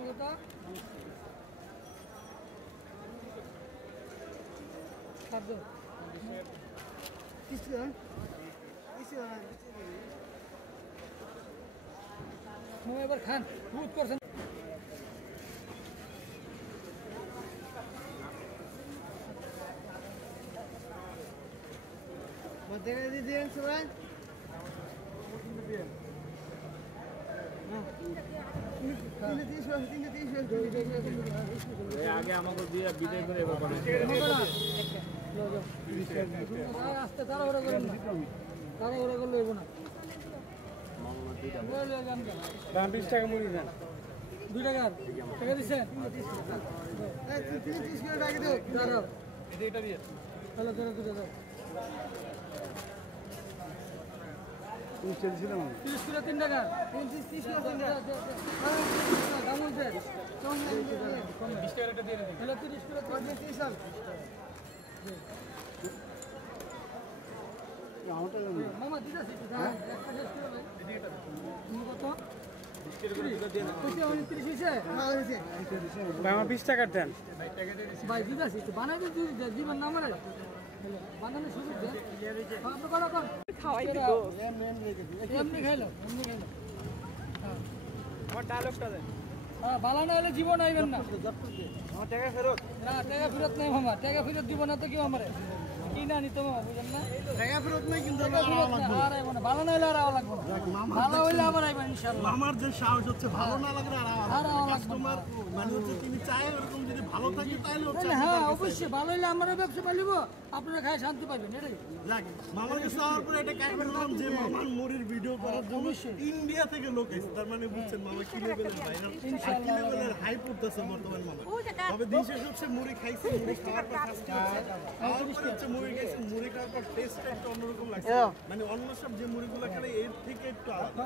কথা খাদ্য কিছু এবার খান বহুত করছেন দেখা দিয়েছেন সবাই আগে আমাকে দিয়ে বিদায় করে আসতে তাড়াহুড়া করেন না তাড়াহুড়া করলে হইব না 20 টাকা মুড়ি দেন 2 টাকা টাকা দিচ্ছেন 30 টাকা দিও দাঁড়াও এটা দিয়ে হ্যালো ধরো 2 টাকা 30 টাকা ছিল না 30 করে 3 টাকা 30 করে 3 টাকা দাম হইছে 20 টাকা দিয়ে দিন হ্যালো 30 করে 30 টাকা মামা দিদাছি একটা শেষ করে ভাই এদিকে কত 20 টাকা করে দিয়ে দেন কত 29 হইছে না হইছে ভাই আমার 20 টাকা দেন ভাই টাকা দিয়ে দিছি ভাই দিদাছি তো বানাই দিই দিবেন না আমারে বানানোর সুযোগ দেন আপনি করা কর খাওয়াই দিব এমনি খাইলো হ্যাঁ আমার ডায়লগটা দেন হ্যাঁ বানানো হলে জীবন আইবেন না আমার টাকা ফেরত না টাকা ফেরত নাই মামা টাকা ফেরত দিব না তো কি আমারে কি না নিতে মামা বুঝেন না টাকা ফেরত নাই কিন্তু টাকা ফেরত না আর আইব না ভালো না হলে আর আওয়া লাগবে না ভালো হইলে আবার আইবেন ইনশাআল্লাহ আমার যে সাহস হচ্ছে ভালো না লাগলে আর আর আওয়া লাগবে কাস্টমার মানে হচ্ছে তিনি চায় এরকম যদি ভালো থাকে তাহলে হচ্ছে হ্যাঁ অবশ্যই ভালো হইলে আমারও ব্যবসা পাইব আপনারা খায় শান্তি পাবেন এটাই যাক মামার কাছে যাওয়ার পরে এটা কাজ করলাম যে মামার মুড়ির ভিডিও করার জন্য ইন্ডিয়া থেকে লোক এসে তার মানে বুঝছেন মামা কি লেভেলের ভাইরাল আর কি লেভেলের হাই পড়তেছে বর্তমান মামা তবে দিন শেষে হচ্ছে মুড়ি খাইছে মুড়ি খাওয়ার পর ফার্স্ট হচ্ছে মুড়ি খাইছে মুড়ি খাওয়ার পর টেস্টটা একটু অন্যরকম লাগছে মানে অন্য সব যে মুড়িগুলো খাই এর থেকে একটু আলাদা